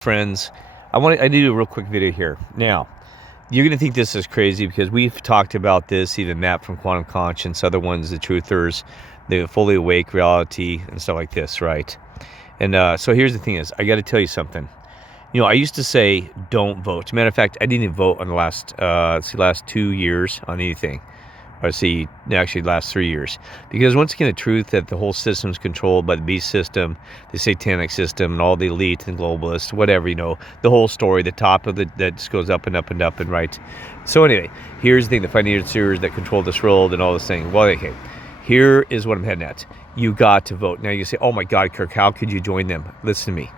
Friends, I need to do a real quick video here. Now, you're gonna think this is crazy because we've talked about this, even Matt from Quantum Conscience, other ones, the Truthers, the Fully Awake Reality, and stuff like this, right? And so here's the thing: is I got to tell you something. You know, I used to say don't vote. As a matter of fact, I didn't even vote on the last 2 years on anything. Actually last 3 years. Because once again, the truth that the whole system is controlled by the beast system, the satanic system, and all the elite and globalists, whatever, the whole story, the top of that just goes up and up and up and right. So anyway, here's the thing, the financiers that control this world and all this thing. Well, okay, here is what I'm heading at. You got to vote. Now you say, oh my God, Kirk, how could you join them? Listen to me.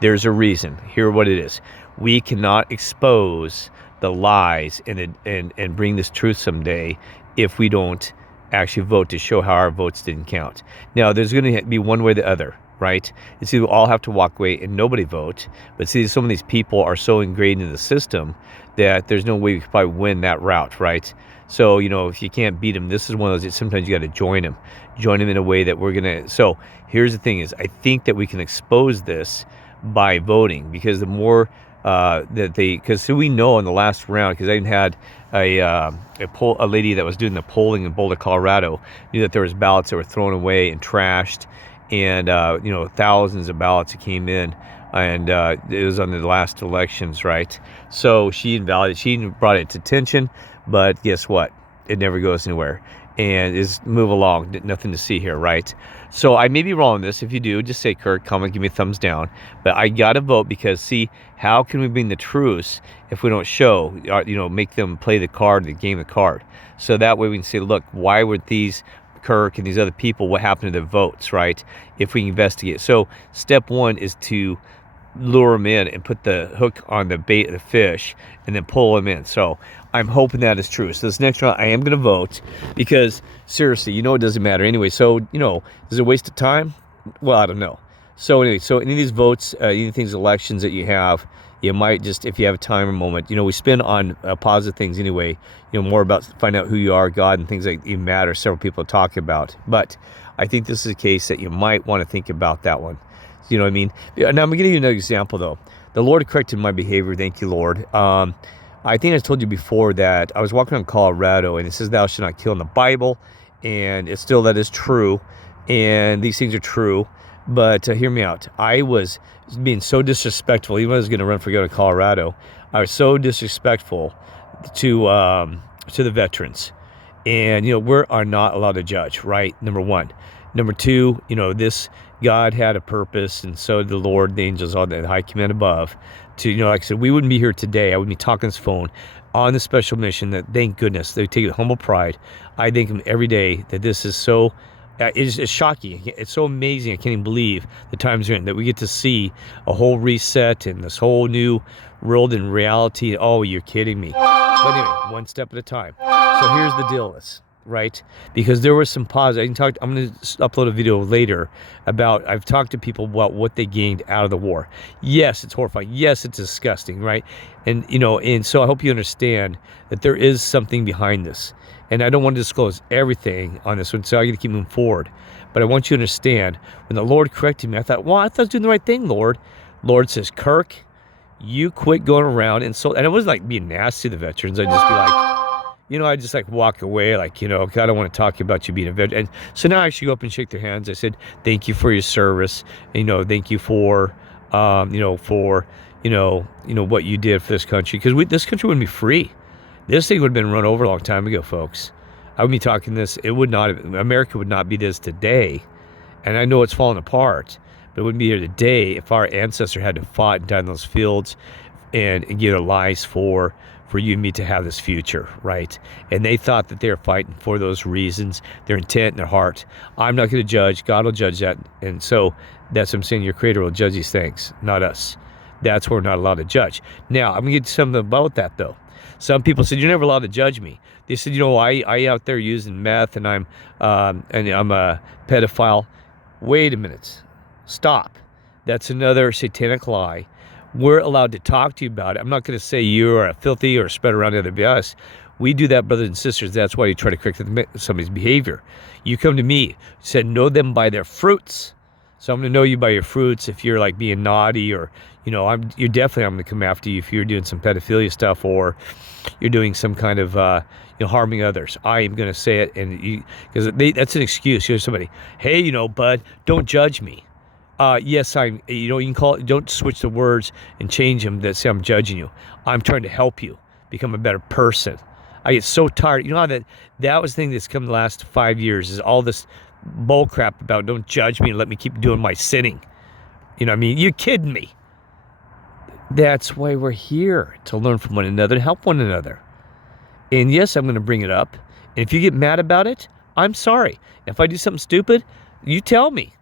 There's a reason. Hear what it is. We cannot expose the lies and bring this truth someday if we don't actually vote to show how our votes didn't count. Now, there's going to be one way or the other, right? It's either we all have to walk away and nobody vote. But see, some of these people are so ingrained in the system that there's no way we could probably win that route, right? So, if you can't beat them, this is one of those, sometimes you got to join them in a way that we're going to. So here's the thing is, I think that we can expose this by voting, because the more because we know in the last round, because I even had a lady that was doing the polling in Boulder, Colorado, knew that there was ballots that were thrown away and trashed, and thousands of ballots that came in, and it was on the last elections, right? So she brought it to attention, but guess what? It never goes anywhere. And is move along, nothing to see here, right? So I may be wrong on this. If you do, just say, Kirk, comment, give me a thumbs down. But I gotta vote, because see, how can we bring the truths if we don't show, make them play the game of the card? So that way we can say, look, why were these Kirk and these other people, what happened to their votes, right? If we investigate. So step one is to lure them in and put the hook on the bait of the fish and then pull them in. So I'm hoping that is true. So this next round, I am going to vote, because seriously, it doesn't matter anyway. So, is it a waste of time? Well, I don't know. So anyway, any of these votes, any of these elections that you have, you might just, if you have a time or moment, we spend on positive things anyway, more about find out who you are, God, and things that even matter. Several people talk about, but I think this is a case that you might want to think about that one. You know what I mean? Now I'm going to give you another example, though. The Lord corrected my behavior. Thank you, Lord. I think I told you before that I was walking in Colorado, and it says thou shalt not kill in the Bible, and it's still, that is true, and these things are true. But hear me out. I was being so disrespectful. Even when I was going to run for governor of Colorado, I was so disrespectful to the veterans. And we are not allowed to judge, right? Number one. Number two, this God had a purpose, and so did the Lord, the angels, all the high command above. To, like I said, we wouldn't be here today. I wouldn't be talking on this phone on the special mission that, thank goodness, they take it with humble pride. I thank them every day that this is so, it's shocking. It's so amazing. I can't even believe the times we're in, that we get to see a whole reset and this whole new world and reality. Oh, you're kidding me. But anyway, one step at a time. So here's the deal, right? Because there was some positive. I'm going to upload a video later about, I've talked to people about what they gained out of the war. Yes, it's horrifying. Yes, it's disgusting, right? And, and so I hope you understand that there is something behind this. And I don't want to disclose everything on this one, so I got to keep moving forward. But I want you to understand, when the Lord corrected me, I thought, well, I thought I was doing the right thing, Lord. Lord says, Kirk, you quit going around and it wasn't like being nasty to the veterans. I'd just be like, I just walk away, I don't want to talk about you being a veteran. And so now I actually go up and shake their hands. I said, thank you for your service. And, thank you for, what you did for this country. Because this country wouldn't be free. This thing would have been run over a long time ago, folks. I would be talking this. America would not be this today. And I know it's falling apart, but it wouldn't be here today if our ancestors had to fight and die in those fields and give their lives for you and me to have this future, right? And they thought that they were fighting for those reasons, their intent and their heart. I'm not going to judge. God will judge that. And so that's what I'm saying. Your creator will judge these things, not us. That's where we're not allowed to judge. Now, I'm going to get something about that, though. Some people said, you're never allowed to judge me. They said, I out there using meth, and I'm a pedophile. Wait a minute. Stop. That's another satanic lie. We're allowed to talk to you about it. I'm not going to say you are a filthy or spread around the other BS. We do that, brothers and sisters. That's why you try to correct somebody's behavior. You come to me, said, know them by their fruits. So I'm going to know you by your fruits if you're being naughty or, you're definitely, I'm going to come after you if you're doing some pedophilia stuff or you're doing some kind of, harming others. I am going to say it, and because that's an excuse. Here's somebody, hey, bud, don't judge me. Yes, you can call it, don't switch the words and change them that say I'm judging you. I'm trying to help you become a better person. I get so tired. You know how that was the thing that's come the last 5 years is all this bull crap about don't judge me and let me keep doing my sinning. You know what I mean? You kidding me? That's why we're here, to learn from one another and help one another. And yes, I'm going to bring it up. And if you get mad about it, I'm sorry. If I do something stupid, you tell me.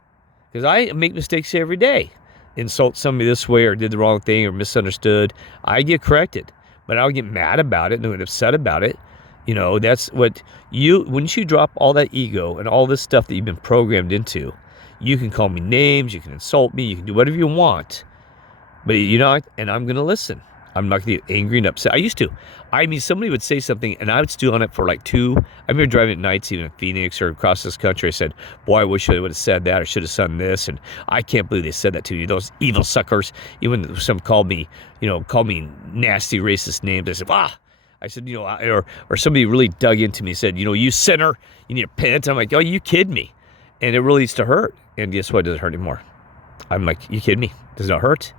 Because I make mistakes every day. Insult somebody this way or did the wrong thing or misunderstood. I get corrected. But I don't get mad about it and get upset about it. That's what once you drop all that ego and all this stuff that you've been programmed into, you can call me names, you can insult me, you can do whatever you want. But and I'm going to listen. I'm not going to get angry and upset. I used to. Somebody would say something and I would stew on it for like I remember driving at nights, even in Phoenix or across this country. I said, boy, I wish I would have said that or should have done this. And I can't believe they said that to me. Those evil suckers. Even some called me nasty racist names. I said, I said, or somebody really dug into me and said, you sinner, you need to repent. I'm like, oh, you kidding me? And it really used to hurt. And guess what? It doesn't hurt anymore. I'm like, you kidding me? Does it not hurt?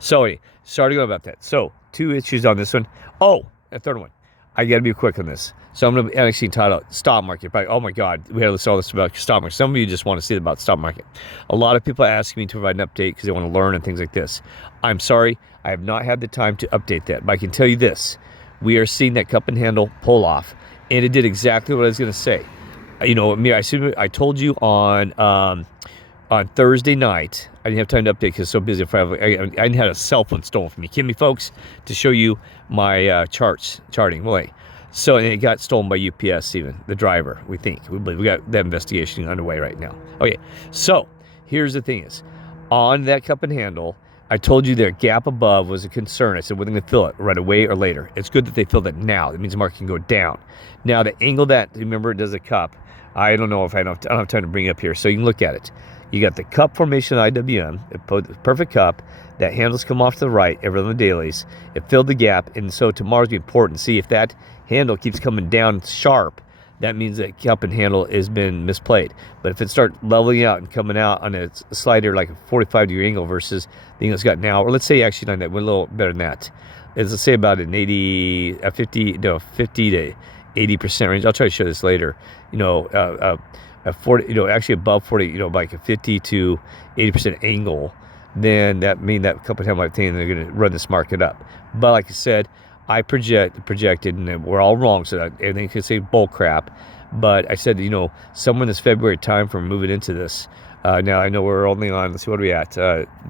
So anyway, sorry to go about that. So 2 issues on this one. Oh, a third one. I got to be quick on this. So I'm going to actually title stock market. Probably, oh my God, we had to listen all this about stock market. Some of you just want to see about stock market. A lot of people ask me to provide an update because they want to learn and things like this. I'm sorry, I have not had the time to update that. But I can tell you this. We are seeing that cup and handle pull off. And it did exactly what I was going to say. I told you on Thursday night, I didn't have time to update because I was so busy. I had a cell phone stolen from me. Kidding me, folks? To show you my charting. Well, so and it got stolen by UPS, even the driver. We believe we got that investigation underway right now. Okay, so here's the thing: is on that cup and handle, I told you their gap above was a concern. I said, we're going to fill it right away or later. It's good that they filled it now. That means the market can go down. Now the angle that remember it does a cup. I don't know if I don't have time to bring it up here, so you can look at it. You got the cup formation of IWM, the perfect cup. That handles come off to the right every on the dailies. It filled the gap, and so tomorrow's be important. See if that handle keeps coming down sharp. That means that cup and handle has been misplayed. But if it starts leveling out and coming out on a slider like a 45-degree angle versus the angle it's got now, or let's say actually on that went a little better than that. Let's say about an 50 to 80% range. I'll try to show this later. A 40, actually above 40, like a 50 to 80% angle, then that means that cup and handle might think they're going to run this market up. But like I said, I projected, and we're all wrong, so everything could say bull crap. But I said, somewhere in this February time for moving into this. Now I know we're only on, let's see, what are we at?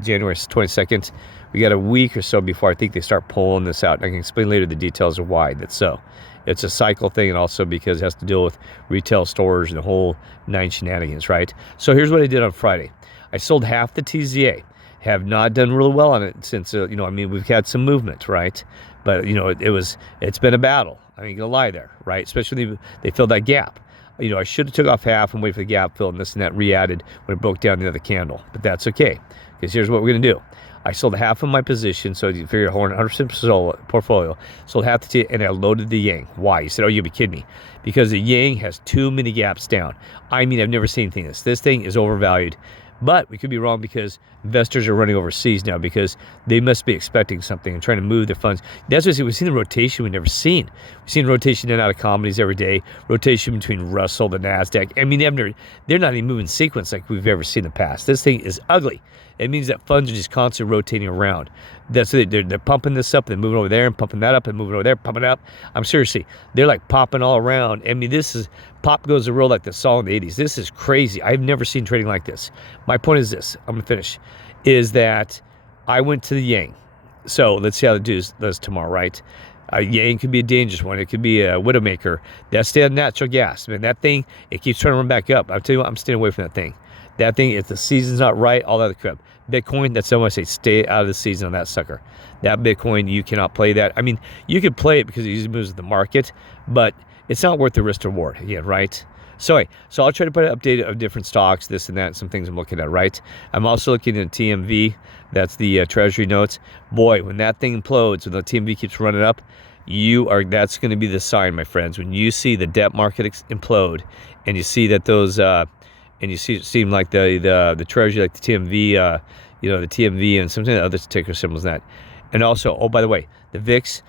January 22nd. We got a week or so before I think they start pulling this out. And I can explain later the details of why that's so. It's a cycle thing, and also because it has to deal with retail stores and the whole 9 shenanigans, right? So here's what I did on Friday. I sold half the TZA. Have not done really well on it since, we've had some movement, right? But, it's been a battle. I ain't gonna lie there, right? Especially when they filled that gap. I should have took off half and waited for the gap fill and this and that re-added when it broke down the other candle. But that's okay, because here's what we're gonna do. I sold half of my position, so you figure 100% portfolio. Sold half the T, and I loaded the Yang. Why? You said, oh, you'd be kidding me. Because the Yang has too many gaps down. I've never seen anything like this. This thing is overvalued. But we could be wrong because investors are running overseas now because they must be expecting something and trying to move their funds. That's what we've seen the rotation we've never seen. We've seen rotation in and out of commodities every day, rotation between Russell, the NASDAQ. They're not even moving sequence like we've ever seen in the past. This thing is ugly. It means that funds are just constantly rotating around. That's it. They're pumping this up, they're moving over there and pumping that up and moving over there, pumping it up. Seriously, they're like popping all around. Pop goes the world like the saw in the 80s. This is crazy. I've never seen trading like this. My point is this, I'm gonna finish, is that I went to the Yang. So let's see how it does tomorrow, right? Yang could be a dangerous one. It could be a widowmaker. That's the natural gas. That thing, it keeps trying to run back up. I'll tell you what, I'm staying away from that thing. That thing, if the season's not right, all that other crap. Bitcoin, that's what I say, stay out of the season on that sucker. That Bitcoin, you cannot play that. You could play it because it usually moves with the market, but it's not worth the risk to reward, again, right? So I'll try to put an update of different stocks, this and that, and some things I'm looking at, right? I'm also looking at TMV. That's the Treasury notes. Boy, when that thing implodes, when the TMV keeps running up, that's going to be the sign, my friends. When you see the debt market implode, and you see that those, and you seem like the Treasury, like the TMV, the TMV and some of the other ticker symbols and that. And also, oh, by the way, the VIX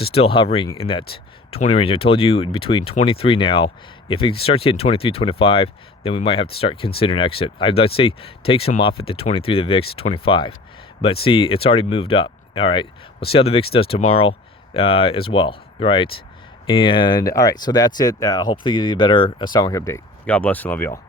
is still hovering in that 20 range. I told you between 23 now. If it starts hitting 23, 25, then we might have to start considering exit. I'd say take some off at the 23, the VIX 25. But see, it's already moved up. All right, we'll see how the VIX does tomorrow as well, right? And all right, so that's it. Hopefully, you get a better stock update. God bless and love you all.